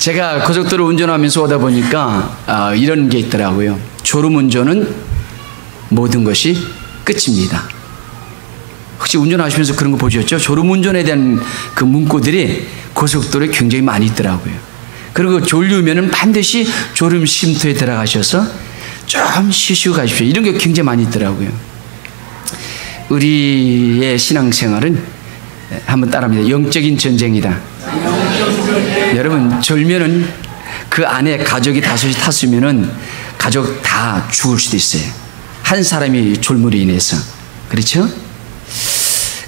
제가 고속도로 운전하면서 오다 보니까 이런 게 있더라고요. 졸음운전은 모든 것이 끝입니다. 혹시 운전하시면서 그런 거 보셨죠? 졸음운전에 대한 그 문구들이 고속도로에 굉장히 많이 있더라고요. 그리고 졸리면은 반드시 졸음 쉼터에 들어가셔서 좀 쉬시고 가십시오. 이런 게 굉장히 많이 있더라고요. 우리의 신앙생활은 한번 따라합니다. 영적인 전쟁이다. 여러분, 졸면은 그 안에 가족이 다섯이 탔으면은 가족 다 죽을 수도 있어요. 한 사람이 졸음으로 인해서. 그렇죠?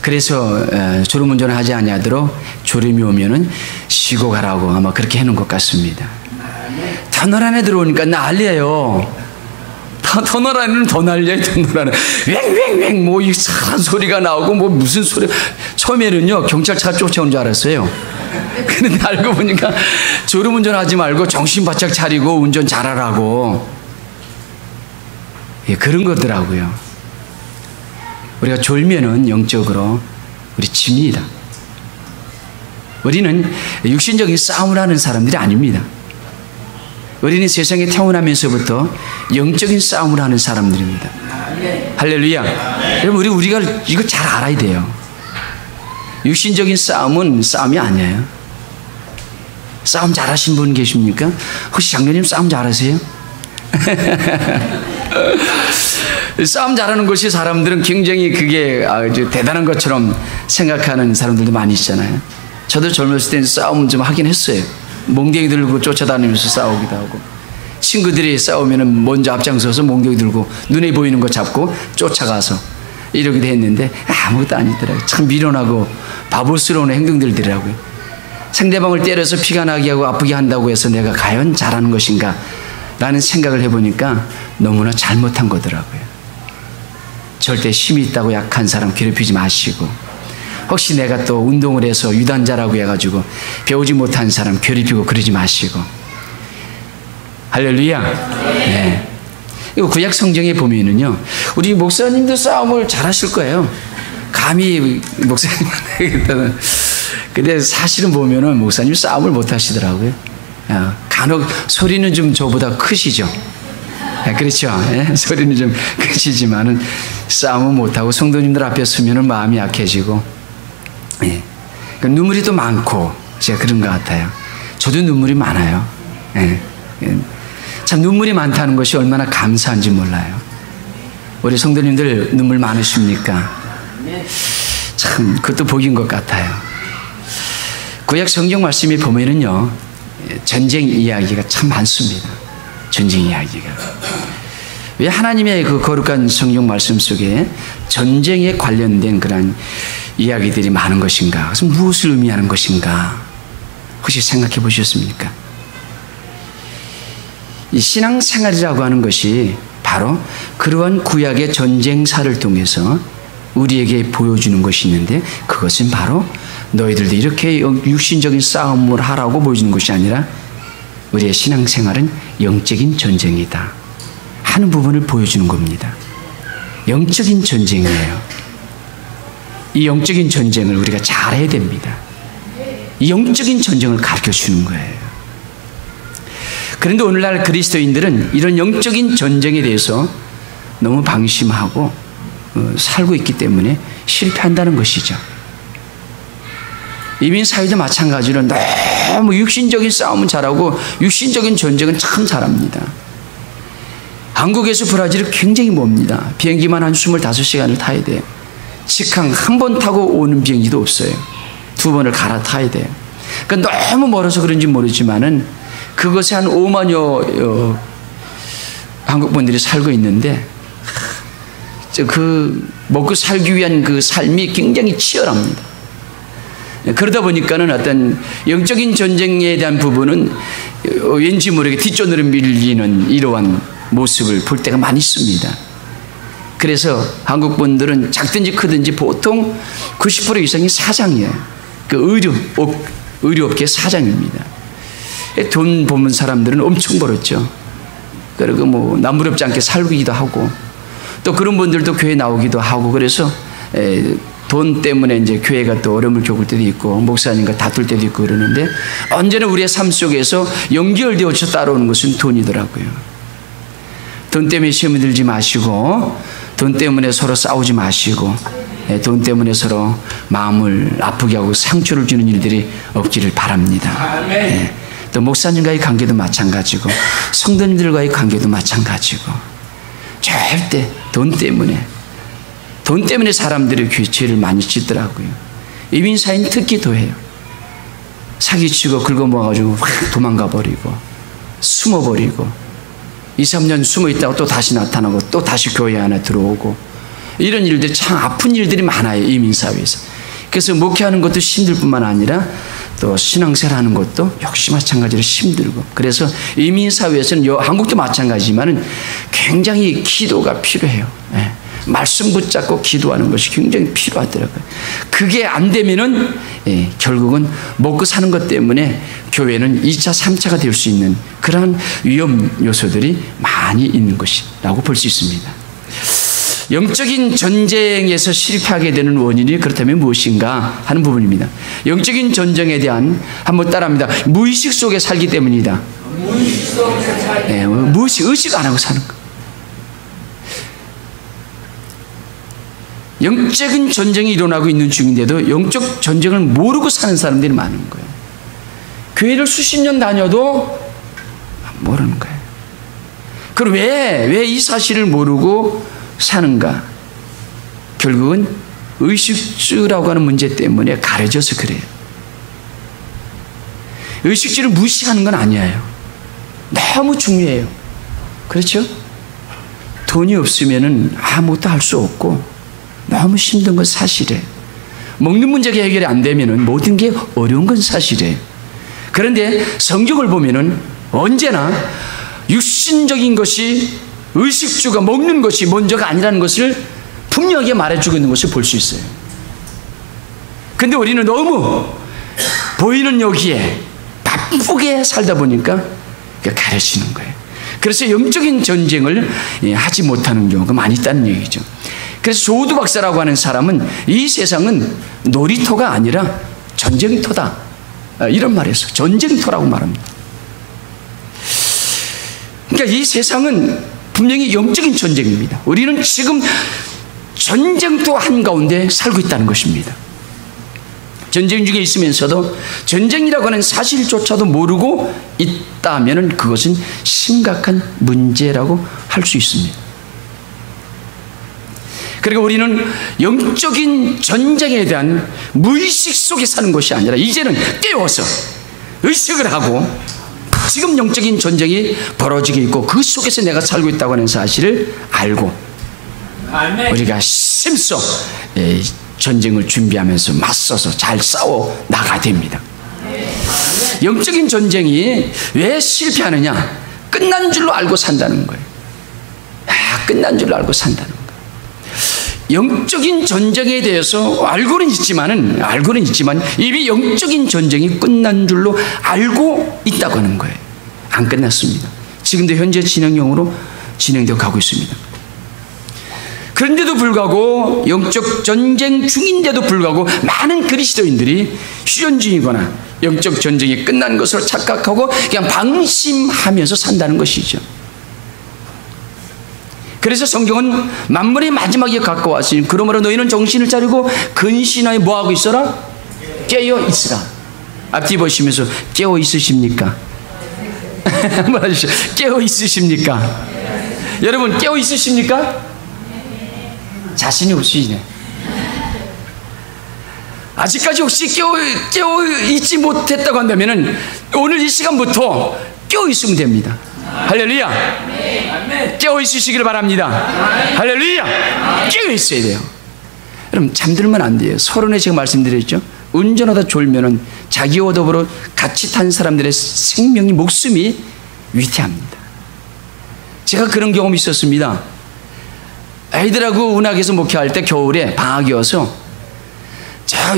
그래서 졸음운전을 하지 아니하도록 졸음이 오면은 쉬고 가라고 아마 그렇게 해놓은 것 같습니다. 터널 안에 들어오니까 난리예요. 터널 안에는 더 난리예요. 터널 안에 왱왱왱 뭐 이상한 소리가 나오고 뭐 무슨 소리. 처음에는요 경찰차가 쫓아오는 줄 알았어요. 그런데 알고 보니까 졸음운전 하지 말고 정신 바짝 차리고 운전 잘하라고. 예, 그런 거더라고요. 우리가 졸면은 영적으로 우리 짐이다. 우리는 육신적인 싸움을 하는 사람들이 아닙니다. 우리는 세상에 태어나면서부터 영적인 싸움을 하는 사람들입니다. 할렐루야. 여러분, 우리가 이거 잘 알아야 돼요. 육신적인 싸움은 싸움이 아니에요. 싸움 잘하신 분 계십니까? 혹시 장로님 싸움 잘하세요? 싸움 잘하는 것이 사람들은 굉장히 그게 대단한 것처럼 생각하는 사람들도 많이 있잖아요. 저도 젊었을 때는 싸움 좀 하긴 했어요. 몽둥이 들고 쫓아다니면서 싸우기도 하고, 친구들이 싸우면 먼저 앞장서서 몽둥이 들고 눈에 보이는 거 잡고 쫓아가서 이러기도 했는데 아무것도 아니더라고요. 참 미련하고 바보스러운 행동들이더라고요. 상대방을 때려서 피가 나게 하고 아프게 한다고 해서 내가 과연 잘하는 것인가 라는 생각을 해보니까 너무나 잘못한 거더라고요. 절대 힘이 있다고 약한 사람 괴롭히지 마시고, 혹시 내가 또 운동을 해서 유단자라고 해가지고 배우지 못한 사람 괴롭히고 그러지 마시고. 할렐루야. 네. 이거 구약 성경에 보면은요, 우리 목사님도 싸움을 잘하실 거예요. 감히 목사님 만나겠다는. 근데 사실은 보면은 목사님 싸움을 못 하시더라고요. 간혹 소리는 좀 저보다 크시죠. 그렇죠. 소리는 좀 크시지만은 싸움은 못하고 성도님들 앞에 서면은 마음이 약해지고, 눈물이 또 많고 제가 그런 것 같아요. 저도 눈물이 많아요. 참 눈물이 많다는 것이 얼마나 감사한지 몰라요. 우리 성도님들 눈물 많으십니까? 참 그것도 복인 것 같아요. 구약 성경 말씀에 보면은요, 전쟁 이야기가 참 많습니다. 전쟁 이야기가. 왜 하나님의 그 거룩한 성경 말씀 속에 전쟁에 관련된 그런 이야기들이 많은 것인가? 그래서 무엇을 의미하는 것인가? 혹시 생각해 보셨습니까? 이 신앙생활이라고 하는 것이 바로 그러한 구약의 전쟁사를 통해서 우리에게 보여주는 것이 있는데, 그것은 바로 너희들도 이렇게 육신적인 싸움을 하라고 보여주는 것이 아니라 우리의 신앙생활은 영적인 전쟁이다 하는 부분을 보여주는 겁니다. 영적인 전쟁이에요. 이 영적인 전쟁을 우리가 잘해야 됩니다. 이 영적인 전쟁을 가르쳐주는 거예요. 그런데 오늘날 그리스도인들은 이런 영적인 전쟁에 대해서 너무 방심하고 살고 있기 때문에 실패한다는 것이죠. 이민 사회도 마찬가지로 너무 육신적인 싸움은 잘하고 육신적인 전쟁은 참 잘합니다. 한국에서 브라질은 굉장히 멉니다. 비행기만 한 25시간을 타야 돼요. 직항 한 번 타고 오는 비행기도 없어요. 2번을 갈아타야 돼요. 그러니까 너무 멀어서 그런지 모르지만은 그것에 한 5만여 한국 분들이 살고 있는데, 그 먹고 살기 위한 그 삶이 굉장히 치열합니다. 그러다 보니까는 어떤 영적인 전쟁에 대한 부분은 왠지 모르게 뒷전으로 밀리는 이러한 모습을 볼 때가 많이 있습니다. 그래서 한국 분들은 작든지 크든지 보통 90% 이상이 사장이에요. 그 의료업계 사장입니다. 돈 버는 사람들은 엄청 벌었죠. 그리고 뭐 남부럽지 않게 살기도 하고, 또 그런 분들도 교회 나오기도 하고, 그래서 돈 때문에 이제 교회가 또 어려움을 겪을 때도 있고 목사님과 다툴 때도 있고 그러는데 언제나 우리의 삶 속에서 연결되어서 따라오는 것은 돈이더라고요. 돈 때문에 시험에 들지 마시고 돈 때문에 서로 싸우지 마시고 돈 때문에 서로 마음을 아프게 하고 상처를 주는 일들이 없기를 바랍니다. 또 목사님과의 관계도 마찬가지고 성도님들과의 관계도 마찬가지고 절대 돈 때문에 사람들이 죄를 많이 짓더라고요. 이민사회는 특히 더해요. 사기치고 긁어모아가지고 확 도망가 버리고 숨어버리고 2, 3년 숨어있다가 또 다시 나타나고 또 다시 교회 안에 들어오고 이런 일들이 참 아픈 일들이 많아요. 이민사회에서. 그래서 목회하는 것도 힘들 뿐만 아니라 또 신앙생활하는 것도 역시 마찬가지로 힘들고 그래서 이민사회에서는 한국도 마찬가지지만 굉장히 기도가 필요해요. 말씀 붙잡고 기도하는 것이 굉장히 필요하더라고요. 그게 안 되면은 결국은 먹고 사는 것 때문에 교회는 2차, 3차가 될 수 있는 그러한 위험 요소들이 많이 있는 것이라고 볼 수 있습니다. 영적인 전쟁에서 실패하게 되는 원인이 그렇다면 무엇인가 하는 부분입니다. 영적인 전쟁에 대한 한번 따라합니다. 무의식 속에 살기 때문이다. 의식 안 하고 사는 거. 영적인 전쟁이 일어나고 있는 중인데도 영적 전쟁을 모르고 사는 사람들이 많은 거예요. 교회를 수십 년 다녀도 모르는 거예요. 그럼 왜 이 사실을 모르고 사는가? 결국은 의식주라고 하는 문제 때문에 가려져서 그래요. 의식주를 무시하는 건 아니에요. 너무 중요해요. 그렇죠? 돈이 없으면 아무것도 할 수 없고 너무 힘든 건 사실이에요. 먹는 문제가 해결이 안 되면 모든 게 어려운 건 사실이에요. 그런데 성경을 보면 언제나 육신적인 것이 의식주가 먹는 것이 먼저가 아니라는 것을 분명하게 말해주고 있는 것을 볼 수 있어요. 근데 우리는 너무 보이는 여기에 바쁘게 살다 보니까 가려지는 거예요. 그래서 영적인 전쟁을 하지 못하는 경우가 많이 있다는 얘기죠. 그래서 조우두 박사라고 하는 사람은 이 세상은 놀이터가 아니라 전쟁터다 이런 말을 했어요. 전쟁터라고 말합니다. 그러니까 이 세상은 분명히 영적인 전쟁입니다. 우리는 지금 전쟁터 한가운데 살고 있다는 것입니다. 전쟁 중에 있으면서도 전쟁이라고 하는 사실조차도 모르고 있다면 그것은 심각한 문제라고 할 수 있습니다. 그리고 우리는 영적인 전쟁에 대한 무의식 속에 사는 것이 아니라 이제는 깨워서 의식을 하고 지금 영적인 전쟁이 벌어지고 있고 그 속에서 내가 살고 있다고 하는 사실을 알고 우리가 힘써 전쟁을 준비하면서 맞서서 잘 싸워 나가야 됩니다. 영적인 전쟁이 왜 실패하느냐? 끝난 줄로 알고 산다는 거예요. 끝난 줄로 알고 산다는 거예요. 영적인 전쟁에 대해서 알고는 있지만 이미 영적인 전쟁이 끝난 줄로 알고 있다고 하는 거예요. 안 끝났습니다. 지금도 현재 진행형으로 진행되어 가고 있습니다. 그런데도 불구하고 영적 전쟁 중인데도 불구하고 많은 그리스도인들이 휴전중이거나 영적 전쟁이 끝난 것으로 착각하고 그냥 방심하면서 산다는 것이죠. 그래서 성경은 만물의 마지막에 가까웠으니 그러므로 너희는 정신을 차리고 근신하여 뭐하고 있어라? 깨어 있으라. 앞뒤 보시면서 깨어 있으십니까? 한번 해주시죠. 깨어 있으십니까? 여러분 깨어 있으십니까? 자신이 없으시네. 아직까지 혹시 깨어 있지 못했다고 한다면 오늘 이 시간부터 깨어 있으면 됩니다. 할렐루야. 깨어 있으시기를 바랍니다. 할렐루야. 깨어 있어야 돼요. 여러분 잠들면 안 돼요. 서론에 제가 말씀드렸죠. 운전하다 졸면은 자기와 더불어 같이 탄 사람들의 생명이 목숨이 위태합니다. 제가 그런 경험이 있었습니다. 아이들하고 운학에서 목회할 때 겨울에 방학이어서 자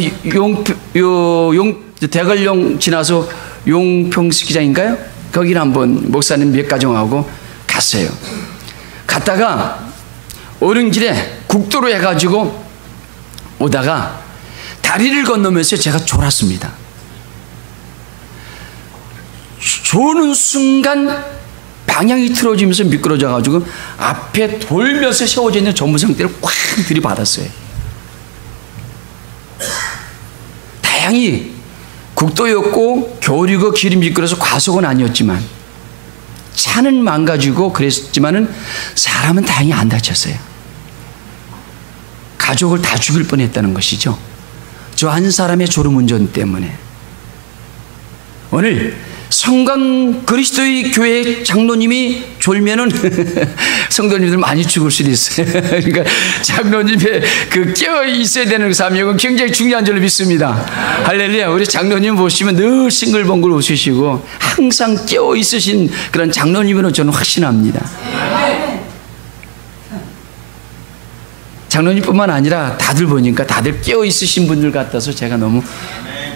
대관령 지나서 용평 스키장인가요? 거기를 한번 목사님 몇 가정하고 갔어요. 갔다가 오는 길에 국도로 해가지고 오다가 다리를 건너면서 제가 졸았습니다. 조는 순간 방향이 틀어지면서 미끄러져가지고 앞에 돌면서 세워져 있는 전무상대를 꽉 들이받았어요. 다행히 국도였고 겨울이고 길이 미끄러서 과속은 아니었지만 차는 망가지고 그랬지만은 사람은 다행히 안 다쳤어요. 가족을 다 죽일 뻔했다는 것이죠. 저 한 사람의 졸음운전 때문에. 오늘 성강 그리스도의 교회 장로님이 졸면은 성도님들 많이 죽을 수도 있어요. 그러니까 장로님의 그 깨어 있어야 되는 사명은 굉장히 중요한 줄로 믿습니다. 할렐루야. 우리 장로님 보시면 늘 싱글벙글 웃으시고 항상 깨어 있으신 그런 장로님으로 저는 확신합니다. 장로님뿐만 아니라 다들 보니까 다들 깨어 있으신 분들 같아서 제가 너무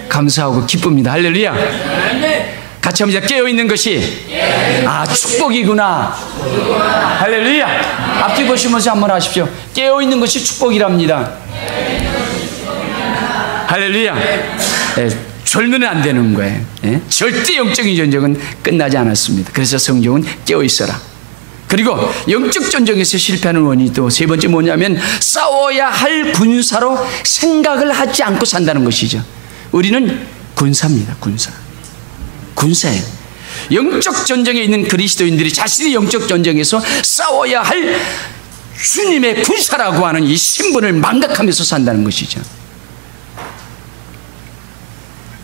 감사하고 기쁩니다. 할렐루야. 같이 합니다. 깨어있는 것이 축복이구나. 할렐루야. 앞뒤 보시면서 한번 하십시오. 깨어있는 것이 축복이랍니다. 할렐루야. 졸면 안 되는 거예요. 절대 영적인 전쟁은 끝나지 않았습니다. 그래서 성경은 깨어있어라. 그리고 영적 전쟁에서 실패하는 원인이 또 세 번째 뭐냐면 싸워야 할 군사로 생각을 하지 않고 산다는 것이죠. 우리는 군사입니다. 군사예요. 영적 전쟁에 있는 그리스도인들이 자신의 영적 전쟁에서 싸워야 할 주님의 군사라고 하는 이 신분을 망각하면서 산다는 것이죠.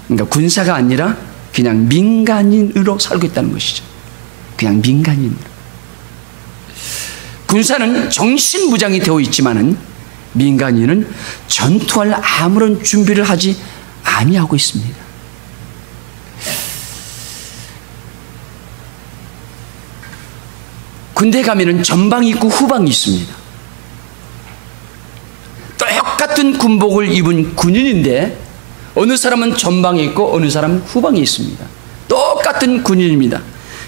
그러니까 군사가 아니라 그냥 민간인으로 살고 있다는 것이죠. 그냥 민간인으로. 군사는 정신무장이 되어 있지만은 민간인은 전투할 아무런 준비를 하지 아니하고 있습니다. 군대 가면은 전방이 있고 후방이 있습니다. 똑같은 군복을 입은 군인인데 어느 사람은 전방에 있고 어느 사람은 후방에 있습니다. 똑같은 군인입니다.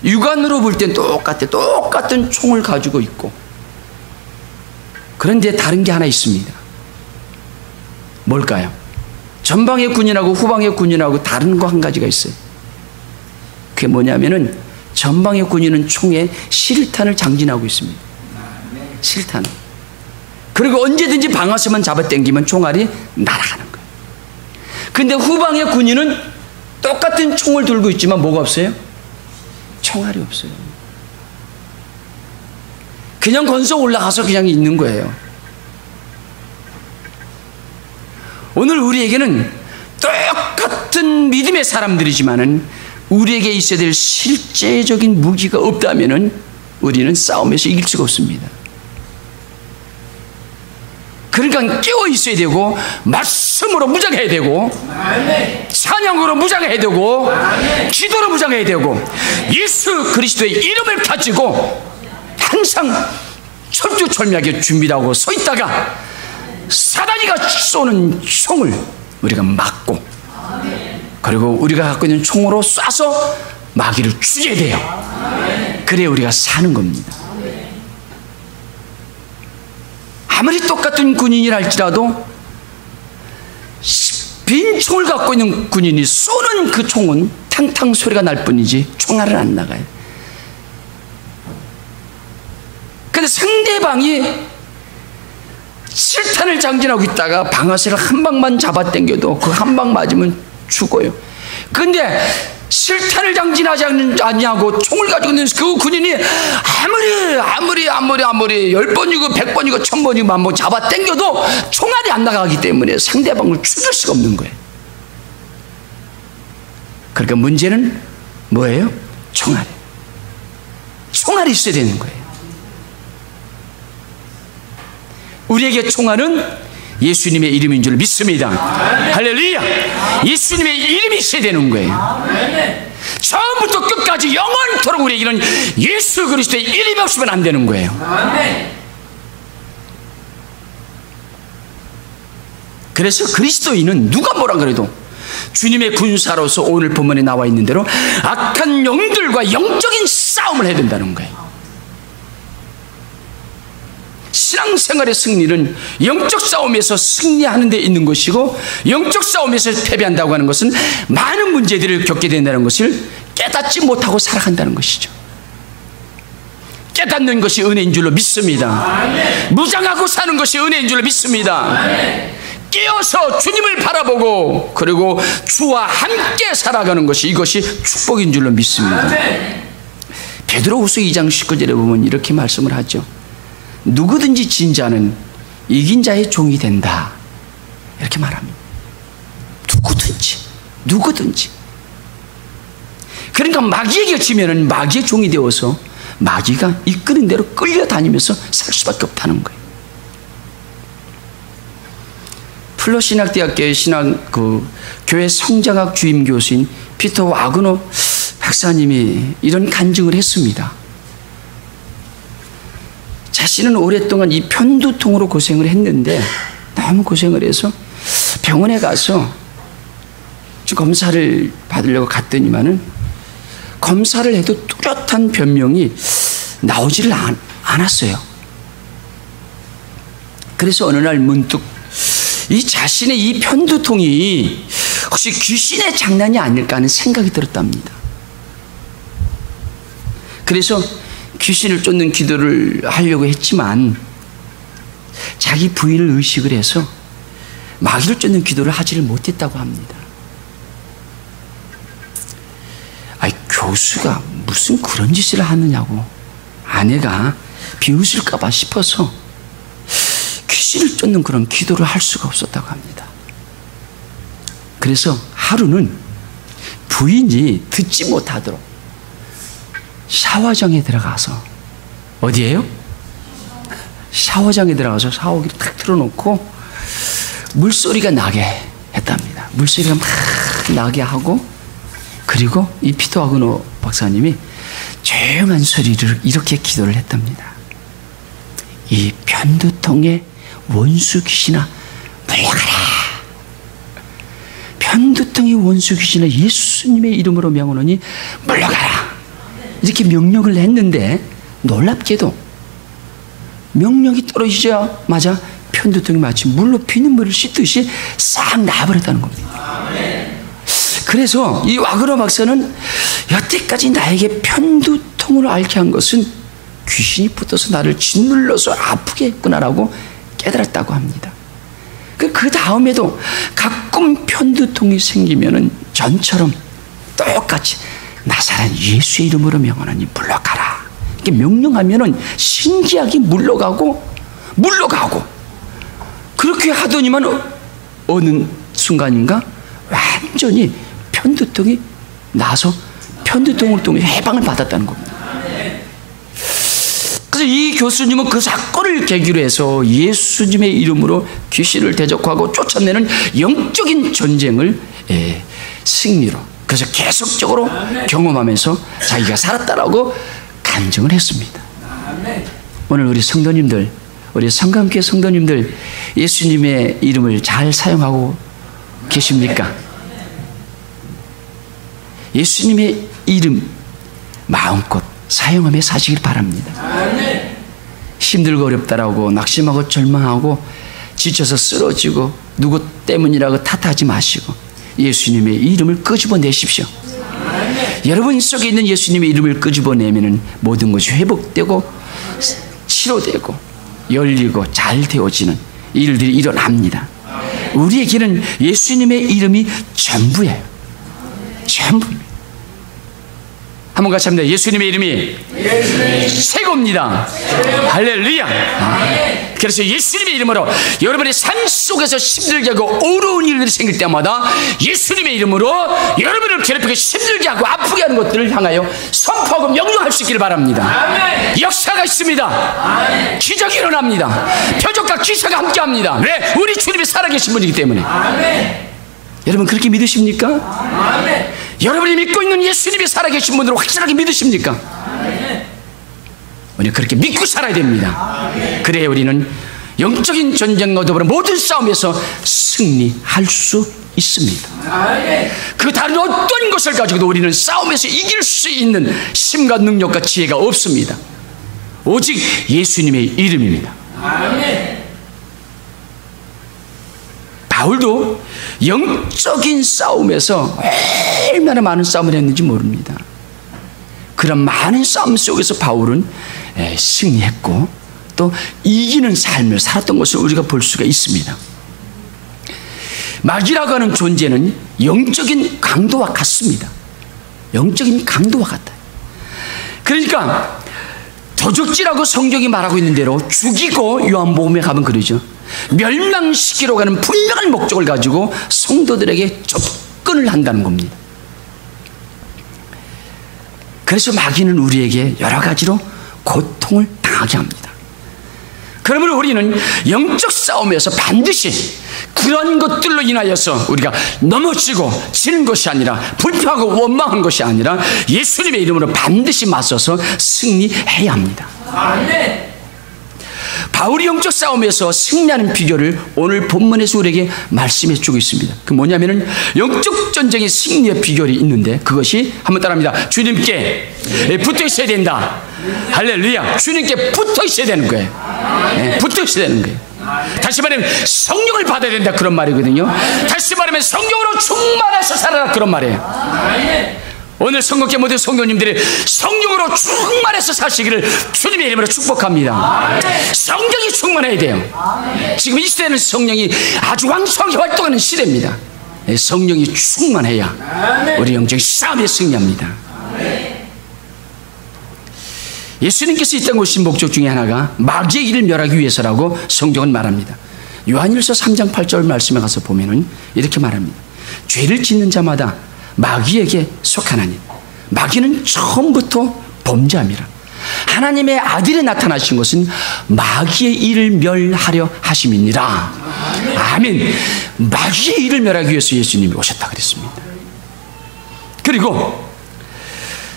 육안으로 볼 땐 똑같은 총을 가지고 있고, 그런데 다른 게 하나 있습니다. 뭘까요? 전방의 군인하고 후방의 군인하고 다른 거 한 가지가 있어요. 그게 뭐냐면은 전방의 군인은 총에 실탄을 장진하고 있습니다. 실탄을. 그리고 언제든지 방아쇠만 잡아당기면 총알이 날아가는 거예요. 근데 후방의 군인은 똑같은 총을 들고 있지만 뭐가 없어요? 총알이 없어요. 그냥 건서 올라가서 그냥 있는 거예요. 오늘 우리에게는 똑같은 믿음의 사람들이지만은 우리에게 있어야 될 실제적인 무기가 없다면은 우리는 싸움에서 이길 수가 없습니다. 그러니까 깨어 있어야 되고, 말씀으로 무장해야 되고, 찬양으로 무장해야 되고, 기도로 무장해야 되고, 예수 그리스도의 이름을 가지고 항상 철두철미하게 준비하고 서 있다가 사단이가 쏘는 총을 우리가 막고, 그리고 우리가 갖고 있는 총으로 쏴서 마귀를 죽여야 돼요. 그래야 우리가 사는 겁니다. 아무리 똑같은 군인이라 할지라도 빈 총을 갖고 있는 군인이 쏘는 그 총은 탕탕 소리가 날 뿐이지 총알은 안 나가요. 근데 상대방이 실탄을 장진하고 있다가 방아쇠를 한 방만 잡아당겨도 그 한 방 맞으면 죽어요. 근데 실탄을 장진하지 않냐고 총을 가지고 있는 그 군인이 아무리 10번이고 100번이고 1000번이고 뭐 잡아 당겨도 총알이 안 나가기 때문에 상대방을 죽일 수가 없는 거예요. 그러니까 문제는 뭐예요? 총알이 있어야 되는 거예요. 우리에게 총알은 예수님의 이름인 줄 믿습니다. 할렐루야. 예수님의 이름이 있어야 되는 거예요. 처음부터 끝까지 영원토록 우리에게는 예수 그리스도의 이름이 없으면 안 되는 거예요. 그래서 그리스도인은 누가 뭐라 그래도 주님의 군사로서 오늘 본문에 나와 있는 대로 악한 영들과 영적인 싸움을 해야 된다는 거예요. 신앙생활의 승리는 영적 싸움에서 승리하는 데 있는 것이고, 영적 싸움에서 패배한다고 하는 것은 많은 문제들을 겪게 된다는 것을 깨닫지 못하고 살아간다는 것이죠. 깨닫는 것이 은혜인 줄로 믿습니다. 무장하고 사는 것이 은혜인 줄로 믿습니다. 깨어서 주님을 바라보고 그리고 주와 함께 살아가는 것이, 이것이 축복인 줄로 믿습니다. 베드로후서 2장 19절에 보면 이렇게 말씀을 하죠. 누구든지 진 자는 이긴 자의 종이 된다, 이렇게 말합니다. 누구든지. 그러니까 마귀에게 지면은 마귀의 종이 되어서 마귀가 이끄는 대로 끌려다니면서 살 수밖에 없다는 거예요. 플러신학대학교의 교회 성장학 주임 교수인 피터 와그너 박사님이 이런 간증을 했습니다. 자신은 오랫동안 이 편두통으로 고생을 했는데, 너무 고생을 해서 병원에 가서 검사를 받으려고 갔더니만은 검사를 해도 뚜렷한 변명이 나오지를 않았어요. 그래서 어느 날 문득 이 자신의 이 편두통이 혹시 귀신의 장난이 아닐까 하는 생각이 들었답니다. 그래서 귀신을 쫓는 기도를 하려고 했지만 자기 부인을 의식을 해서 마귀를 쫓는 기도를 하지를 못했다고 합니다. 교수가 무슨 그런 짓을 하느냐고 아내가 비웃을까봐 싶어서 귀신을 쫓는 그런 기도를 할 수가 없었다고 합니다. 그래서 하루는 부인이 듣지 못하도록 샤워장에 들어가서, 어디예요? 샤워장에 들어가서 샤워기를 탁 틀어놓고 물소리가 나게 했답니다. 물소리가 막 나게 하고, 그리고 이 피터 와그너 박사님이 조용한 소리를 이렇게 기도를 했답니다. 이 편두통의 원수 귀신아 물러가라. 편두통의 원수 귀신아 예수님의 이름으로 명하노니 물러가라. 이렇게 명령을 했는데 놀랍게도 명령이 떨어지자마자 편두통이 마치 물로 피눈물을 씻듯이 싹 나와버렸다는 겁니다. 그래서 이 와그너 박사는 여태까지 나에게 편두통을 앓게 한 것은 귀신이 붙어서 나를 짓눌러서 아프게 했구나라고 깨달았다고 합니다. 그 다음에도 가끔 편두통이 생기면은 전처럼 똑같이 나사렛 예수의 이름으로 명하노니 물러가라. 이렇게 명령하면은 신기하게 물러가고 그렇게 하더니만 어느 순간인가 완전히 편두통이 나서 편두통을 통해 해방을 받았다는 겁니다. 그래서 이 교수님은 그 사건을 계기로 해서 예수님의 이름으로 귀신을 대적하고 쫓아내는 영적인 전쟁을 승리로, 그래서 계속적으로 경험하면서 자기가 살았다라고 간증을 했습니다. 오늘 우리 성도님들, 우리 성감교회 성도님들, 예수님의 이름을 잘 사용하고 계십니까? 예수님의 이름 마음껏 사용하며 사시길 바랍니다. 힘들고 어렵다라고 낙심하고 절망하고 지쳐서 쓰러지고 누구 때문이라고 탓하지 마시고 예수님의 이름을 끄집어내십시오. 여러분 속에 있는 예수님의 이름을 끄집어내면 모든 것이 회복되고 치료되고 열리고 잘 되어지는 일들이 일어납니다. 우리에게는 예수님의 이름이 전부예요. 전부입니다. 한번 같이 합니다. 예수님의 이름이 최고입니다. 할렐루야. 그래서 예수님의 이름으로 여러분의 삶 속에서 힘들게 하고 어려운 일들이 생길 때마다 예수님의 이름으로 여러분을 괴롭히고 힘들게 하고 아프게 하는 것들을 향하여 선포하고 명령할 수 있기를 바랍니다. 역사가 있습니다. 기적이 일어납니다. 표적과 기사가 함께합니다. 왜? 우리 주님이 살아계신 분이기 때문에. 여러분 그렇게 믿으십니까? 여러분이 믿고 있는 예수님이 살아계신 분들을 확실하게 믿으십니까? 우리 그렇게 믿고 살아야 됩니다. 그래야 우리는 영적인 전쟁과 더불어 모든 싸움에서 승리할 수 있습니다. 그 다른 어떤 것을 가지고도 우리는 싸움에서 이길 수 있는 힘과 능력과 지혜가 없습니다. 오직 예수님의 이름입니다. 바울도 영적인 싸움에서 얼마나 많은 싸움을 했는지 모릅니다. 그런 많은 싸움 속에서 바울은 승리했고 또 이기는 삶을 살았던 것을 우리가 볼 수가 있습니다. 마귀라고 하는 존재는 영적인 강도와 같습니다. 영적인 강도와 같아요. 그러니까 도적질하고 성경이 말하고 있는 대로 죽이고, 요한복음에 가면 그러죠, 멸망시키러 가는 분명한 목적을 가지고 성도들에게 접근을 한다는 겁니다. 그래서 마귀는 우리에게 여러 가지로 고통을 당하게 합니다. 그러므로 우리는 영적 싸움에서 반드시 그런 것들로 인하여서 우리가 넘어지고 지는 것이 아니라, 불평하고 원망한 것이 아니라 예수님의 이름으로 반드시 맞서서 승리해야 합니다. 아멘. 바울이 영적 싸움에서 승리하는 비결을 오늘 본문에서 우리에게 말씀해 주고 있습니다. 그 뭐냐면은 영적 전쟁의 승리의 비결이 있는데, 그것이 한번 따라합니다. 주님께 붙어 있어야 된다. 할렐루야. 주님께 붙어 있어야 되는 거예요. 붙어 있어야 되는 거예요. 다시 말하면 성령을 받아야 된다, 그런 말이거든요. 다시 말하면 성령으로 충만해서 살아라, 그런 말이에요. 오늘 성공회 모든 성도님들이 성령으로 충만해서 사시기를 주님의 이름으로 축복합니다. 성령이 충만해야 돼요. 지금 이 시대는 성령이 아주 왕성하게 활동하는 시대입니다. 성령이 충만해야 우리 영적 싸움에 승리합니다. 예수님께서 이 땅에 오신 목적 중에 하나가 마귀의 일을 멸하기 위해서라고 성경은 말합니다. 요한일서 3장 8절 말씀에 가서 보면은 이렇게 말합니다. 죄를 짓는 자마다 마귀에게 속하나니 마귀는 처음부터 범죄함이라. 하나님의 아들이 나타나신 것은 마귀의 일을 멸하려 하심이니라. 아멘. 마귀의 일을 멸하기 위해서 예수님이 오셨다 그랬습니다. 그리고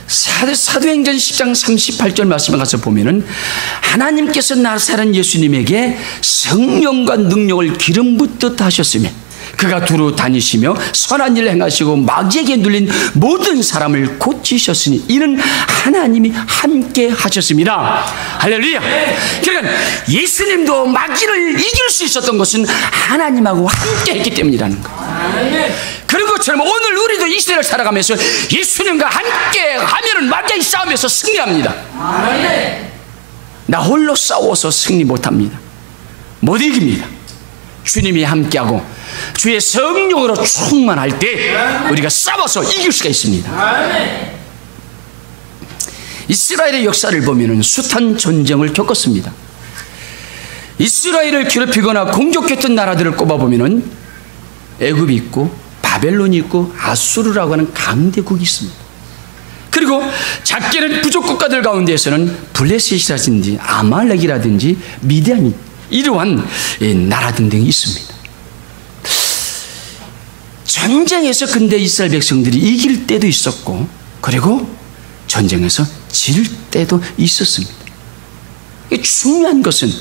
사도행전 10장 38절 말씀에 가서 보면은 하나님께서 나사렛 예수님에게 성령과 능력을 기름 붓듯 하셨으며 그가 두루 다니시며 선한 일을 행하시고 마귀에게 눌린 모든 사람을 고치셨으니 이는 하나님이 함께 하셨습니다. 할렐루야. 그러니까 예수님도 마귀를 이길 수 있었던 것은 하나님하고 함께 했기 때문이라는 거예요. 그런 것처럼 오늘 우리도 이 시대를 살아가면서 예수님과 함께 하면은 마귀의 싸움에서 승리합니다. 나 홀로 싸워서 승리 못합니다. 못 이깁니다. 주님이 함께하고 주의 성령으로 충만할 때 우리가 싸워서 이길 수가 있습니다. 이스라엘의 역사를 보면 숱한 전쟁을 겪었습니다. 이스라엘을 괴롭히거나 공격했던 나라들을 꼽아보면 애굽이 있고 바벨론이 있고 아수르라고 하는 강대국이 있습니다. 그리고 작게는 부족 국가들 가운데에서는 블레셋이라든지 아말렉이라든지 미디안이, 이러한 나라 등등이 있습니다. 전쟁에서 근데 이스라엘 백성들이 이길 때도 있었고, 그리고 전쟁에서 질 때도 있었습니다. 중요한 것은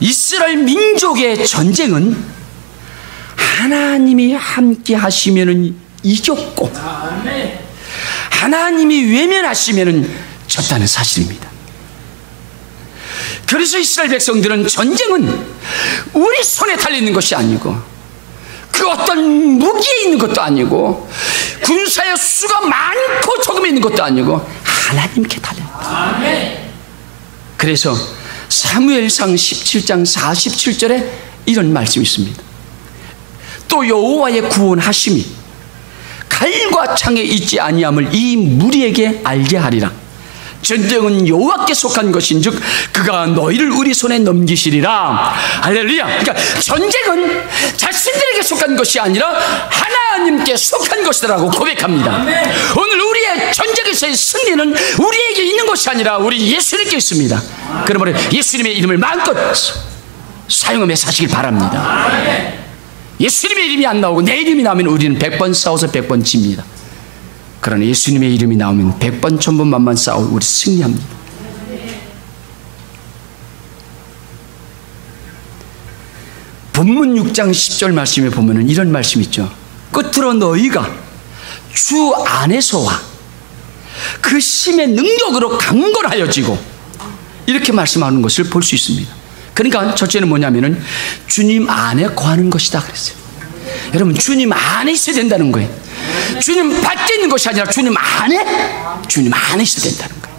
이스라엘 민족의 전쟁은 하나님이 함께 하시면은 이겼고 하나님이 외면하시면은 졌다는 사실입니다. 그래서 이스라엘 백성들은 전쟁은 우리 손에 달리는 것이 아니고 그 어떤 무기에 있는 것도 아니고 군사의 수가 많고 적음에 있는 것도 아니고 하나님께 달립니다. 그래서 사무엘상 17장 47절에 이런 말씀이 있습니다. 또 여호와의 구원하심이 칼과 창에 있지 아니함을 이 무리에게 알게 하리라. 전쟁은 여호와께 속한 것인즉 그가 너희를 우리 손에 넘기시리라. 할렐루야. 그러니까 전쟁은 자신들에게 속한 것이 아니라 하나님께 속한 것이라고 고백합니다. 오늘 우리의 전쟁에서의 승리는 우리에게 있는 것이 아니라 우리 예수님께 있습니다. 그러므로 예수님의 이름을 마음껏 사용하며 사시길 바랍니다. 예수님의 이름이 안 나오고 내 이름이 나오면 우리는 100번 싸워서 100번 집니다. 그러나 예수님의 이름이 나오면 100번 1000번 만만 싸우고 우리 승리합니다. 본문 6장 10절 말씀에 보면 이런 말씀이 있죠. 끝으로 너희가 주 안에서와 그 심의 능력으로 강건하여지고, 이렇게 말씀하는 것을 볼 수 있습니다. 그러니까 첫째는 뭐냐면은 주님 안에 거하는 것이다 그랬어요. 여러분, 주님 안에 있어야 된다는 거예요. 주님 밖에 있는 것이 아니라 주님 안에 있어야 된다는 거예요.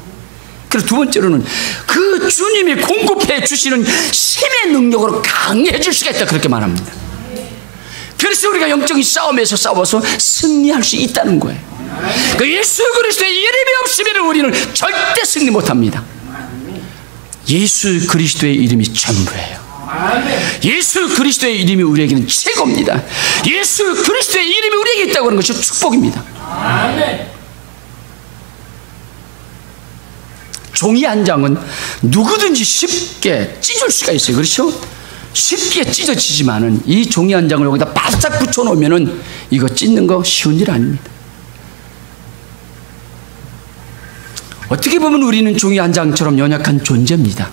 그리고 두 번째로는 그 주님이 공급해 주시는 힘의 능력으로 강해질 수가 있다, 그렇게 말합니다. 그래서 우리가 영적인 싸움에서 싸워서 승리할 수 있다는 거예요. 그 예수 그리스도의 이름이 없으면 우리는 절대 승리 못합니다. 예수 그리스도의 이름이 전부예요. 예수 그리스도의 이름이 우리에게는 최고입니다. 예수 그리스도의 이름이 우리에게 있다고 하는 것이 축복입니다. 종이 한 장은 누구든지 쉽게 찢을 수가 있어요. 그렇죠? 쉽게 찢어지지만은 이 종이 한 장을 여기다 바짝 붙여놓으면은 이거 찢는 거 쉬운 일 아닙니다. 어떻게 보면 우리는 종이 한 장처럼 연약한 존재입니다.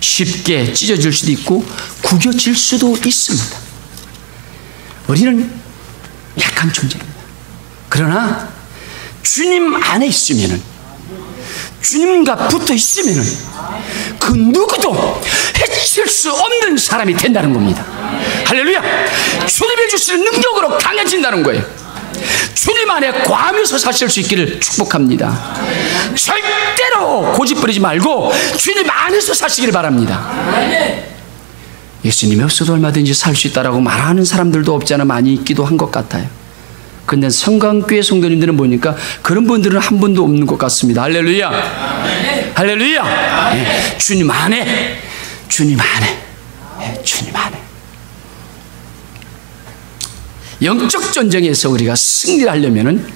쉽게 찢어질 수도 있고 구겨질 수도 있습니다. 우리는 약한 존재입니다. 그러나 주님 안에 있으면은, 주님과 붙어 있으면은 그 누구도 해칠 수 없는 사람이 된다는 겁니다. 할렐루야! 주님이 주시는 능력으로 강해진다는 거예요. 주님 안에 과하면서 사실 수 있기를 축복합니다. 절대로 고집부리지 말고 주님 안에서 사시기를 바랍니다. 예수님이 없어도 얼마든지 살 수 있다라고 말하는 사람들도 없지 않아 많이 있기도 한 것 같아요. 근데 성강교회 성도님들은 보니까 그런 분들은 한 분도 없는 것 같습니다. 할렐루야! 할렐루야! 네, 주님 안에, 주님 안에, 네, 주님 안에. 영적 전쟁에서 우리가 승리를 하려면은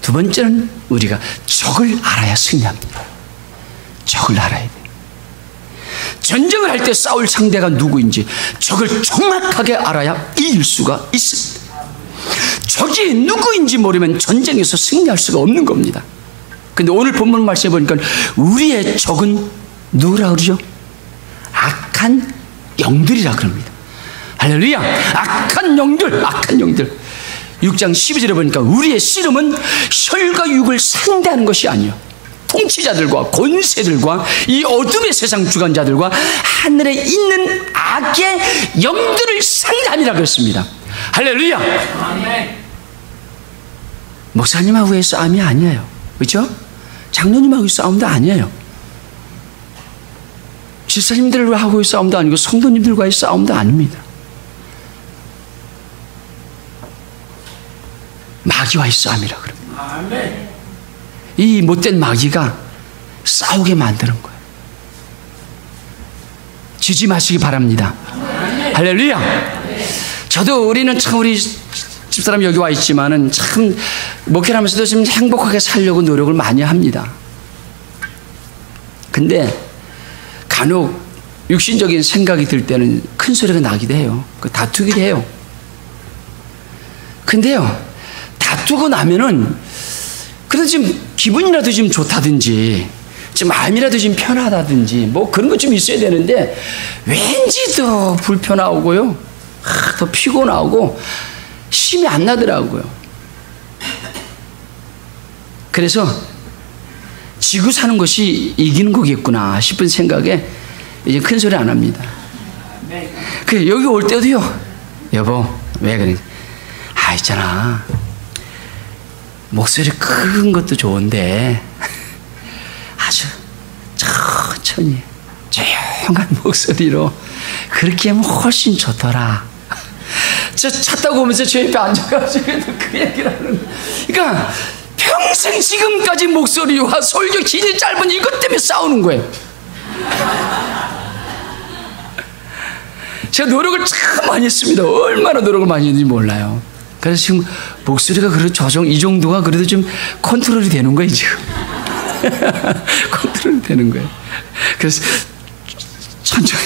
두 번째는 우리가 적을 알아야 승리합니다. 적을 알아야 돼요. 전쟁을 할 때 싸울 상대가 누구인지 적을 정확하게 알아야 이길 수가 있습니다. 적이 누구인지 모르면 전쟁에서 승리할 수가 없는 겁니다. 근데 오늘 본문 말씀해 보니까 우리의 적은 누구라 그러죠? 악한 영들이라 그럽니다. 할렐루야! 악한 영들, 악한 영들. 6장 12절에 보니까 우리의 씨름은 혈과 육을 상대하는 것이 아니요, 통치자들과 권세들과 이 어둠의 세상 주관자들과 하늘에 있는 악의 영들을 상대하니라 그랬습니다. 할렐루야! 아멘. 목사님하고의 싸움이 아니에요. 그렇죠? 장로님하고의 싸움도 아니에요. 집사님들하고의 싸움도 아니고 성도님들과의 싸움도 아닙니다. 마귀와의 싸움이라 그럽니다. 이 못된 마귀가 싸우게 만드는 거예요. 지지 마시기 바랍니다. 할렐루야! 저도 우리는 참 우리 집사람 여기 와 있지만은 참 목회를 하면서도 좀 행복하게 살려고 노력을 많이 합니다. 근데 간혹 육신적인 생각이 들 때는 큰 소리가 나기도 해요. 다투기도 해요. 근데요, 다투고 나면은 그래도 좀 기분이라도 좀 좋다든지 좀 마음이라도 좀 편하다든지 뭐 그런 것 좀 있어야 되는데 왠지 더 불편하고요, 더 피곤하고 힘이 안 나더라고요. 그래서 지고 사는 것이 이기는 거겠구나 싶은 생각에 이제 큰 소리 안 합니다. 그 여기 올 때도요, 여보 왜 그래? 아 있잖아, 목소리 큰 것도 좋은데 아주 천천히 조용한 목소리로 그렇게 하면 훨씬 좋더라. 저 차 타고 오면서 저 옆에 앉아가지고 그 얘기를 하는 거예요. 그러니까 평생 지금까지 목소리와 설교 길이 짧은 이것 때문에 싸우는 거예요. 제가 노력을 참 많이 했습니다. 얼마나 노력을 많이 했는지 몰라요. 그래서 지금 목소리가 그래도 이 정도가 그래도 좀 컨트롤이 되는 거예요, 지금. 컨트롤이 되는 거예요. 그래서 천천히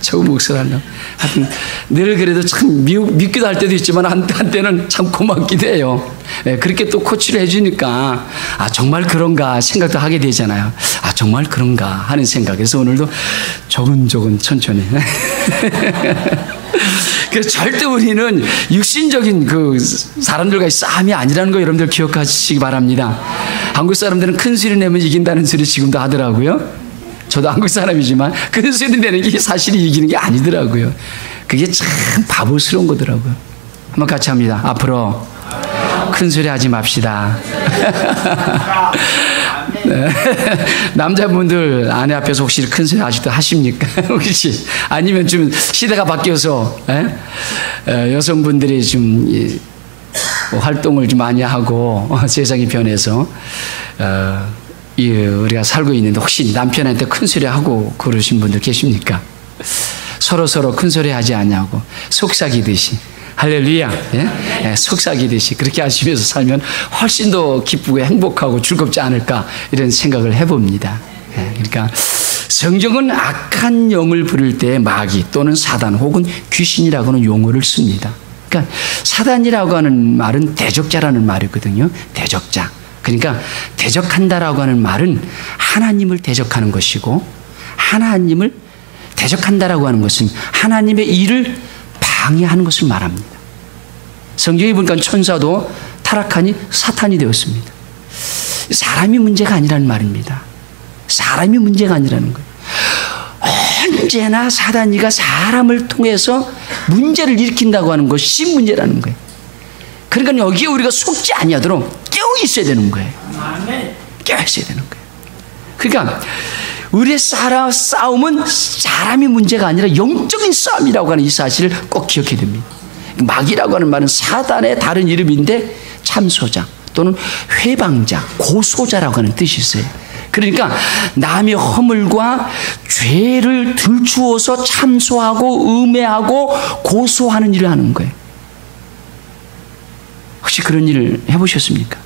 저거 목소리 하려고. 하여튼 늘 그래도 참 밉기도 할 때도 있지만 한때는 참 고맙기도 해요. 네, 그렇게 또 코치를 해주니까 아 정말 그런가 생각도 하게 되잖아요. 아 정말 그런가 하는 생각에서 오늘도 조근조근 천천히. 그래서 절대 우리는 육신적인 그 사람들과의 싸움이 아니라는 거 여러분들 기억하시기 바랍니다. 한국 사람들은 큰 소리 내면 이긴다는 소리 지금도 하더라고요. 저도 한국 사람이지만 큰 소리 내는 게 사실이 이기는 게 아니더라고요. 그게 참 바보스러운 거더라고요. 한번 같이 합니다. 앞으로 큰 소리 하지 맙시다. 네. 남자분들 아내 앞에서 혹시 큰 소리 아직도 하십니까? 혹시 아니면 좀 시대가 바뀌어서 여성분들이 좀 활동을 좀 많이 하고 세상이 변해서 우리가 살고 있는데 혹시 남편한테 큰 소리 하고 그러신 분들 계십니까? 서로 큰 소리 하지 않냐고 속삭이듯이. 할렐루야. 예? 속삭이듯이 그렇게 하시면서 살면 훨씬 더 기쁘고 행복하고 즐겁지 않을까 이런 생각을 해봅니다. 그러니까 성경은 악한 영을 부를 때 마귀 또는 사단 혹은 귀신이라고 하는 용어를 씁니다. 그러니까 사단이라고 하는 말은 대적자라는 말이거든요. 대적자. 그러니까 대적한다라고 하는 말은 하나님을 대적하는 것이고, 하나님을 대적한다라고 하는 것은 하나님의 일을 방해하는 것을 말합니다. 성경에 보니까 천사도 타락하니 사탄이 되었습니다. 사람이 문제가 아니라는 말입니다. 사람이 문제가 아니라는 거예요. 언제나 사단이가 사람을 통해서 문제를 일으킨다고 하는 것이 문제라는 거예요. 그러니까 여기에 우리가 속지 아니하도록 깨어 있어야 되는 거예요. 깨어 있어야 되는 거예요. 그러니까 우리의 싸움은 사람이 문제가 아니라 영적인 싸움이라고 하는 이 사실을 꼭 기억해야 됩니다. 마귀라고 하는 말은 사단의 다른 이름인데 참소자 또는 회방자, 고소자라고 하는 뜻이 있어요. 그러니까 남의 허물과 죄를 들추어서 참소하고 음해하고 고소하는 일을 하는 거예요. 혹시 그런 일을 해보셨습니까?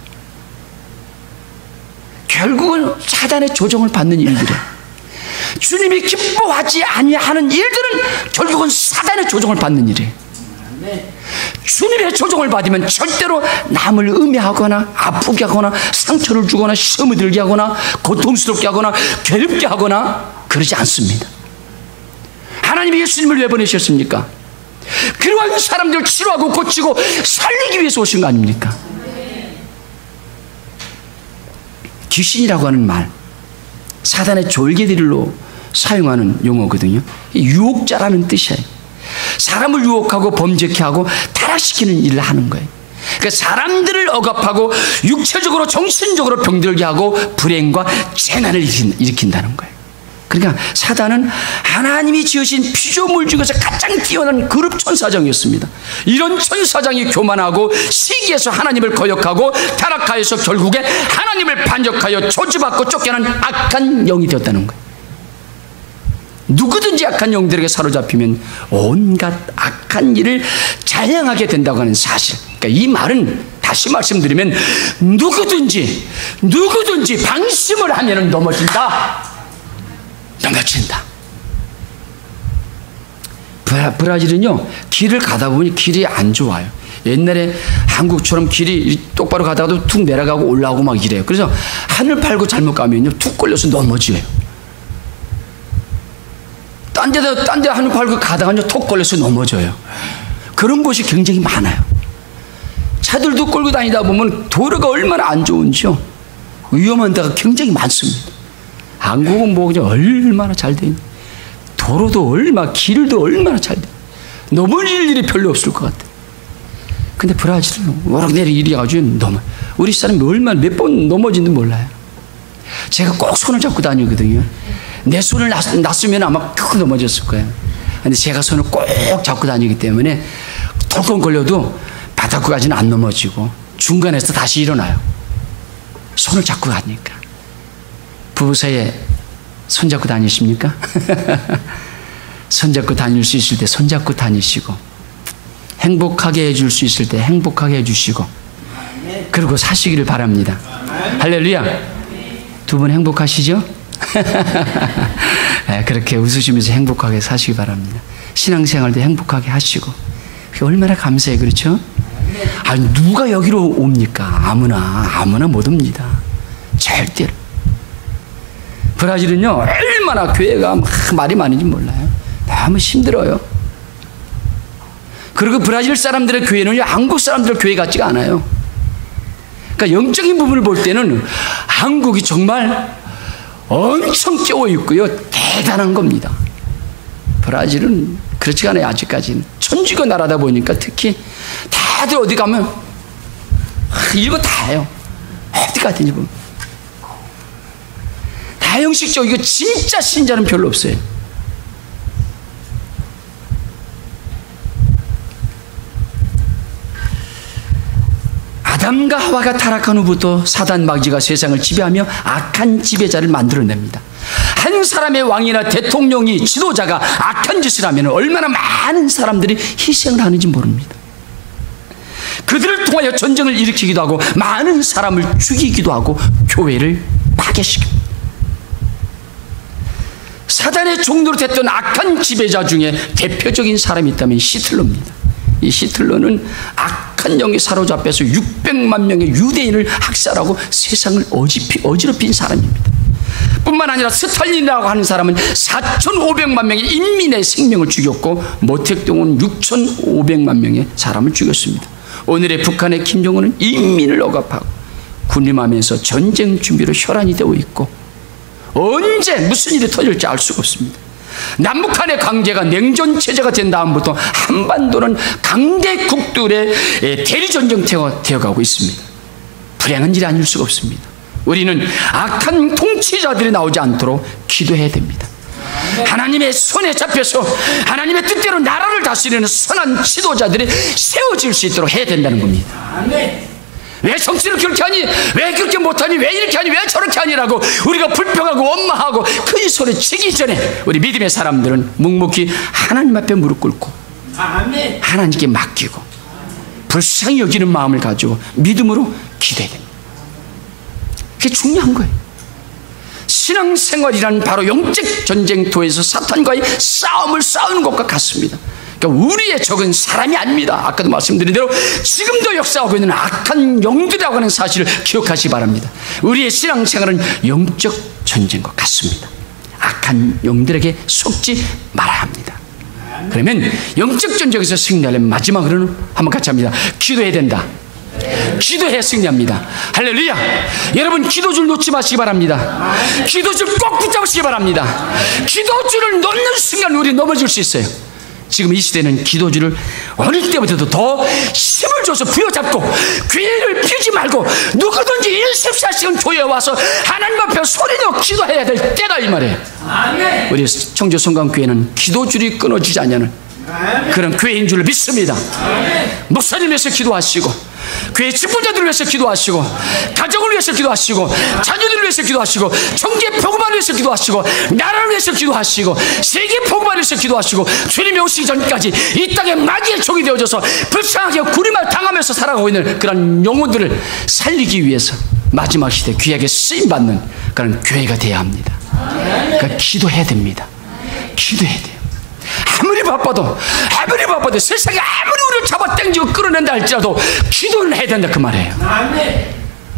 결국은 사단의 조종을 받는 일들이에요. 주님이 기뻐하지 아니하는 일들은 결국은 사단의 조종을 받는 일이에요. 주님의 조종을 받으면 절대로 남을 음해하거나 아프게 하거나 상처를 주거나 시험을 들게 하거나 고통스럽게 하거나 괴롭게 하거나 그러지 않습니다. 하나님이 예수님을 왜 보내셨습니까? 그러한 사람들을 치료하고 고치고 살리기 위해서 오신 거 아닙니까? 귀신이라고 하는 말, 사단의 졸개들로 사용하는 용어거든요. 유혹자라는 뜻이에요. 사람을 유혹하고 범죄케 하고 타락시키는 일을 하는 거예요. 그러니까 사람들을 억압하고 육체적으로 정신적으로 병들게 하고 불행과 재난을 일으킨다는 거예요. 그러니까 사단은 하나님이 지으신 피조물 중에서 가장 뛰어난 그룹 천사장이었습니다. 이런 천사장이 교만하고 시기에서 하나님을 거역하고 타락하여서 결국에 하나님을 반역하여 저주받고 쫓겨난 악한 영이 되었다는 거예요. 누구든지 악한 영들에게 사로잡히면 온갖 악한 일을 자행하게 된다고 하는 사실. 그러니까 이 말은 다시 말씀드리면 누구든지 방심을 하면 넘어진다. 브라질은요, 길을 가다 보니 길이 안 좋아요. 옛날에 한국처럼 길이 똑바로 가다가도 툭 내려가고 올라오고 막 이래요. 그래서 하늘 팔고 잘못 가면요, 툭 걸려서 넘어져요. 딴 데 하늘 팔고 가다가요, 툭 걸려서 넘어져요. 그런 곳이 굉장히 많아요. 차들도 끌고 다니다 보면 도로가 얼마나 안 좋은지요. 위험한 데가 굉장히 많습니다. 한국은 뭐 그냥 얼마나 잘 돼 있는, 도로도 길도 얼마나 잘 돼, 넘어질 일이 별로 없을 것 같아. 근데 브라질은 오락내리 일이 아주 우리 사람이 얼마나 몇 번 넘어진지 몰라요. 제가 꼭 손을 잡고 다니거든요. 내 손을 놨으면 아마 크게 넘어졌을 거예요. 근데 제가 손을 꼭 잡고 다니기 때문에 덜컹 걸려도 바닥까지는 안 넘어지고 중간에서 다시 일어나요. 손을 잡고 가니까. 부부 사이에 손잡고 다니십니까? 손잡고 다닐 수 있을 때 손잡고 다니시고, 행복하게 해줄 수 있을 때 행복하게 해주시고, 그리고 사시기를 바랍니다. 할렐루야. 두 분 행복하시죠? 네, 그렇게 웃으시면서 행복하게 사시기 바랍니다. 신앙생활도 행복하게 하시고. 그게 얼마나 감사해. 그렇죠? 아니, 누가 여기로 옵니까? 아무나 못 옵니다. 절대로. 브라질은요, 얼마나 교회가 말이 많은지 몰라요. 너무 힘들어요. 그리고 브라질 사람들의 교회는요, 한국 사람들의 교회 같지가 않아요. 그러니까 영적인 부분을 볼 때는 한국이 정말 엄청 깨어 있고요. 대단한 겁니다. 브라질은 그렇지가 않아요. 아직까지는 천주교 나라다 보니까 특히 다들 어디 가면 이거 다 해요. 어디 가든지 보면 다 형식적이고 진짜 신자는 별로 없어요. 아담과 하와가 타락한 후부터 사단 마귀가 세상을 지배하며 악한 지배자를 만들어냅니다. 한 사람의 왕이나 대통령이 지도자가 악한 짓을 하면 얼마나 많은 사람들이 희생을 하는지 모릅니다. 그들을 통하여 전쟁을 일으키기도 하고 많은 사람을 죽이기도 하고 교회를 파괴시킵니다. 사단의 종로로 됐던 악한 지배자 중에 대표적인 사람이 있다면 히틀러입니다. 이 히틀러는 악한 영에 사로잡혀서 600만 명의 유대인을 학살하고 세상을 어지럽힌 사람입니다. 뿐만 아니라 스탈린이라고 하는 사람은 4,500만 명의 인민의 생명을 죽였고 모택동은 6,500만 명의 사람을 죽였습니다. 오늘의 북한의 김정은은 인민을 억압하고 군림하면서 전쟁 준비로 혈안이 되어 있고 언제 무슨 일이 터질지 알 수가 없습니다. 남북한의 관계가 냉전체제가 된 다음부터 한반도는 강대국들의 대리전쟁터가 되어가고 있습니다. 불행한 일이 아닐 수가 없습니다. 우리는 악한 통치자들이 나오지 않도록 기도해야 됩니다. 하나님의 손에 잡혀서 하나님의 뜻대로 나라를 다스리는 선한 지도자들이 세워질 수 있도록 해야 된다는 겁니다. 왜 정치를 그렇게 하니? 왜 그렇게 못하니? 왜 이렇게 하니? 왜 저렇게 하니라고 우리가 불평하고 원망하고 큰 소리 치기 전에 우리 믿음의 사람들은 묵묵히 하나님 앞에 무릎 꿇고 하나님께 맡기고 불쌍히 여기는 마음을 가지고 믿음으로 기도해야 됩니다. 그게 중요한 거예요. 신앙생활이란 바로 영적 전쟁터에서 사탄과의 싸움을 싸우는 것과 같습니다. 그러니까 우리의 적은 사람이 아닙니다. 아까도 말씀드린 대로 지금도 역사하고 있는 악한 영들이라고 하는 사실을 기억하시기 바랍니다. 우리의 신앙생활은 영적 전쟁과 같습니다. 악한 영들에게 속지 말아야 합니다. 그러면 영적 전쟁에서 승리하려면 마지막으로는 한번 같이 합니다. 기도해야 된다. 기도해야 승리합니다. 할렐루야. 여러분 기도줄 놓지 마시기 바랍니다. 기도줄 꼭 붙잡으시기 바랍니다. 기도줄을 놓는 순간 우리 넘어질 수 있어요. 지금 이 시대는 기도줄을 어릴 때부터도 더 힘을 줘서 부여잡고 귀를 피우지 말고 누구든지 24시간 교회에 와서 하나님 앞에 소리내어 기도해야 될 때다 이 말이에요. 우리 청주 성강교회는 기도줄이 끊어지지 않냐는 그런 교회인 줄 믿습니다. 목사님 위해서 기도하시고 교회 직분자들을 위해서 기도하시고 가정을 위해서 기도하시고 자녀들을 위해서 기도하시고 정계 복음을 위해서 기도하시고 나라를 위해서 기도하시고 세계 복음을 위해서 기도하시고 주님이 오시기 전까지 이 땅에 마귀의 종이 되어져서 불쌍하게 구림을 당하면서 살아가고 있는 그런 영혼들을 살리기 위해서 마지막 시대 귀하게 쓰임받는 그런 교회가 되어야 합니다. 그러니까 기도해야 됩니다. 기도해야 돼요. 아무리 바빠도 세상이 아무리 우리를 잡아당기고 끌어낸다 할지라도 기도를 해야 된다 그 말이에요.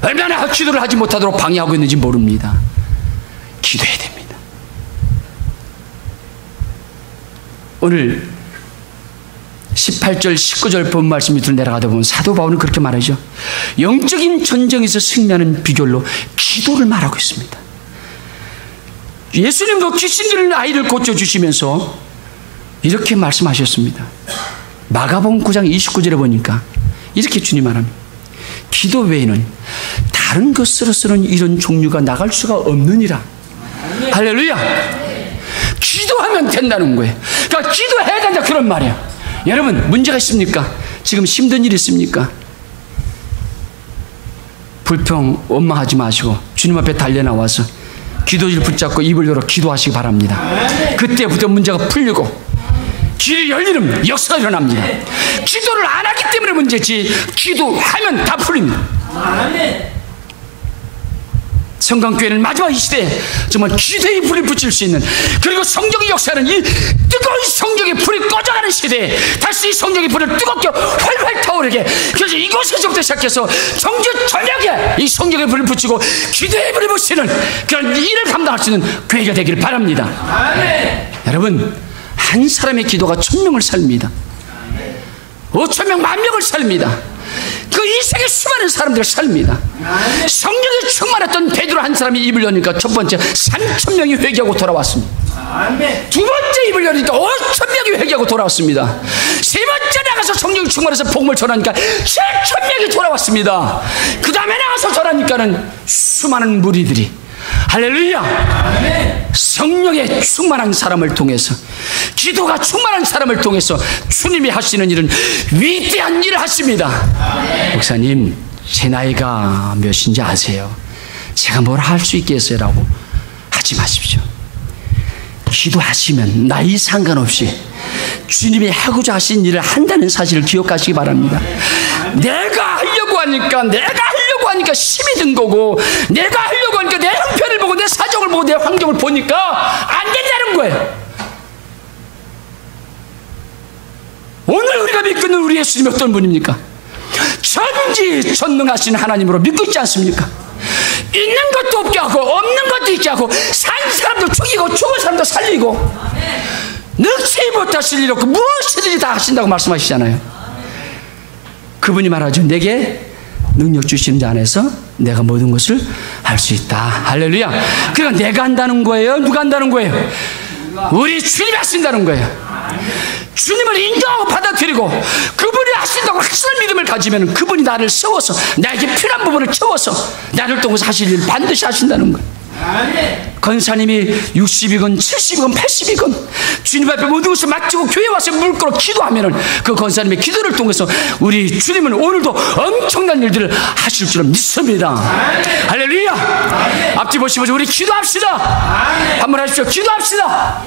얼마나 기도를 하지 못하도록 방해하고 있는지 모릅니다. 기도해야 됩니다. 오늘 18절 19절 본 말씀 밑으로 내려가다 보면 사도 바울은 그렇게 말하죠. 영적인 전쟁에서 승리하는 비결로 기도를 말하고 있습니다. 예수님도 귀신 들린 아이를 고쳐주시면서 이렇게 말씀하셨습니다. 마가복음 9장 29절에 보니까 이렇게 주님 말합니다. 기도 외에는 다른 것으로서는 이런 종류가 나갈 수가 없느니라. 할렐루야. 기도하면 된다는 거예요. 그러니까 기도해야 된다 그런 말이에요. 여러분 문제가 있습니까? 지금 힘든 일 있습니까? 불평 원망하지 마시고 주님 앞에 달려나와서 기도줄 붙잡고 입을 열어 기도하시기 바랍니다. 그때부터 문제가 풀리고 길이 열리는 역사가 일어납니다. 기도를 안 하기 때문에 문제지 기도하면 다 풀립니다. 성강교회는 마지막 이 시대에 정말 기도의 불이 붙일 수 있는, 그리고 성령의 역사는 이 뜨거운 성령의 불이 꺼져가는 시대에 다시 이 성령의 불을 뜨겁게 활활 타오르게, 그래서 이곳에서부터 시작해서 정주 저녁에 이 성령의 불을 붙이고 기도의 불을 붙이는 그런 일을 감당할 수 있는 교회가 되기를 바랍니다. 아멘. 여러분, 한 사람의 기도가 1000명을 살립니다. 5,000명, 10,000명을 살립니다. 그 이 세계 수많은 사람들을 살립니다. 성령에 충만했던 베드로 한 사람이 입을 여니까 첫 번째 3,000명이 회개하고 돌아왔습니다. 두 번째 입을 여니까 5,000명이 회개하고 돌아왔습니다. 세 번째 나가서 성령이 충만해서 복음을 전하니까 7,000명이 돌아왔습니다. 그 다음에 나가서 전하니까는 수많은 무리들이, 할렐루야, 성령에 충만한 사람을 통해서, 기도가 충만한 사람을 통해서 주님이 하시는 일은 위대한 일을 하십니다. 목사님, 제 나이가 몇인지 아세요? 제가 뭘 할 수 있겠어요? 라고 하지 마십시오. 기도하시면 나이 상관없이 주님이 하고자 하신 일을 한다는 사실을 기억하시기 바랍니다. 내가 하려고 하니까 힘이 든 거고, 내가 하려고 하니까 내 형편을 보고 내 사정을 보고 내 환경을 보니까 안 된다는 거예요. 오늘 우리가 믿고 있는 우리 예수님이 어떤 분입니까? 전지전능하신 하나님으로 믿고 있지 않습니까? 있는 것도 없게 하고 없는 것도 있게 하고 산 사람도 죽이고 죽은 사람도 살리고 능치 못하실 일 없고 무엇이든지 다 하신다고 말씀하시잖아요. 그분이 말하죠. 내게 능력 주시는 자 안에서 내가 모든 것을 할 수 있다. 할렐루야. 그러니까 내가 한다는 거예요? 누가 한다는 거예요? 우리 주님이 하신다는 거예요. 주님을 인정하고 받아들이고 그분이 하신다고 확실한 믿음을 가지면 그분이 나를 세워서 나에게 필요한 부분을 채워서 나를 통해서 하실 일 반드시 하신다는 거예요. 권사님이 60이건 70이건 80이건 주님 앞에 모든 것을 맡기고 교회 와서 물끄러 기도하면은 그 권사님의 기도를 통해서 우리 주님은 오늘도 엄청난 일들을 하실 줄은 믿습니다. 할렐루야. 앞뒤 보시면서 우리 기도합시다. 한번 하십시오. 기도합시다.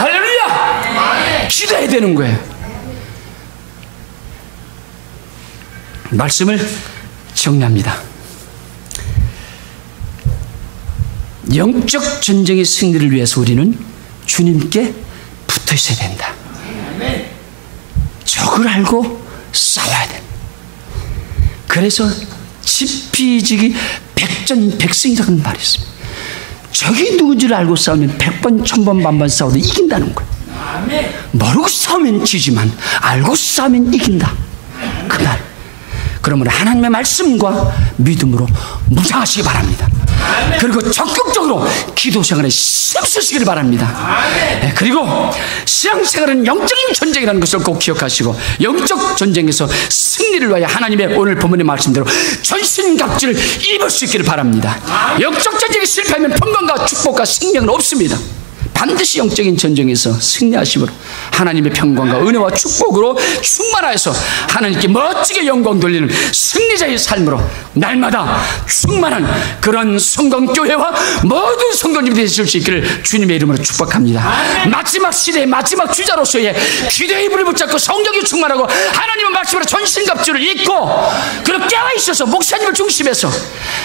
할렐루야. 기도해야 되는 거예요. 말씀을 정리합니다. 영적 전쟁의 승리를 위해서 우리는 주님께 붙어 있어야 된다. 적을 알고 싸워야 된다. 그래서 지피지기 백전백승이라는 말이 있습니다. 적이 누군지를 알고 싸우면 100번, 1000번, 만번 싸워도 이긴다는 거예요. 모르고 싸우면 지지만 알고 싸우면 이긴다. 그 말. 그러므로 하나님의 말씀과 믿음으로 무장하시기 바랍니다. 그리고 적극적으로 기도 생활에 힘쓰시기를 바랍니다. 네, 그리고 신앙생활은 영적인 전쟁이라는 것을 꼭 기억하시고 영적 전쟁에서 승리를 위하여 하나님의 오늘 본문의 말씀대로 전신갑주를 입을 수 있기를 바랍니다. 영적 전쟁이 실패하면 평강과 축복과 생명은 없습니다. 반드시 영적인 전쟁에서 승리하심으로 하나님의 평강과 은혜와 축복으로 충만하여서 하나님께 멋지게 영광 돌리는 승리자의 삶으로 날마다 충만한 그런 성공교회와 모든 성도님들이 되실 수 있기를 주님의 이름으로 축복합니다. 마지막 시대의 마지막 주자로서의 기도의 이불을 붙잡고 성령이 충만하고 하나님의 말씀으로 전신갑주를 입고 그리고 깨어있어서 목사님을 중심해서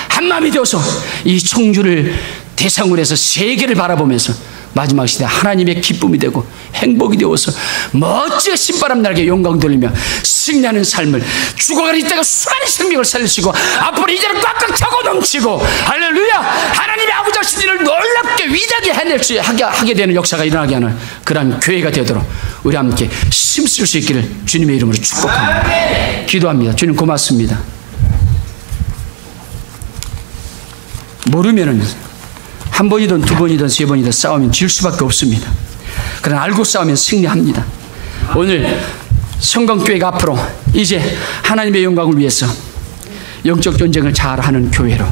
한마음이 되어서 이 청주를 대상으로 해서 세계를 바라보면서 마지막 시대 하나님의 기쁨이 되고 행복이 되어서 멋지게 신바람 날게 영광 돌리며 승리하는 삶을 죽어가는 이때가 수많은 생명을 살리시고 앞으로 이제는 꽉꽉 차고 넘치고 할렐루야 하나님의 아버지 하신 일을 놀랍게 위대하게 해낼 수 하게 되는 역사가 일어나게 하는 그런 교회가 되도록 우리 함께 힘쓸 수 있기를 주님의 이름으로 축복합니다. 기도합니다. 주님 고맙습니다. 모르면은 한 번이든 두 번이든 세 번이든 싸우면 질 수밖에 없습니다. 그러나 알고 싸우면 승리합니다. 오늘 성공교회가 앞으로 이제 하나님의 영광을 위해서 영적 전쟁을 잘하는 교회로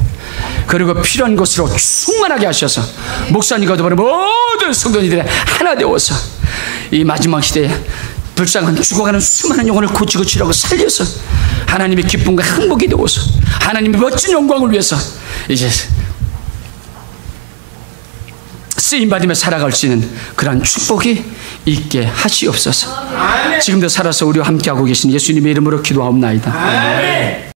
그리고 필요한 것으로 충만하게 하셔서 목사님과 더불어 모든 성도님들이 하나 되어서 이 마지막 시대에 불쌍한 죽어가는 수많은 영혼을 고치고 치료하고 살려서 하나님의 기쁨과 행복이 되어서 하나님의 멋진 영광을 위해서 이제 쓰임받으며 살아갈 수 있는 그러한 축복이 있게 하시옵소서. 지금도 살아서 우리와 함께하고 계신 예수님의 이름으로 기도하옵나이다.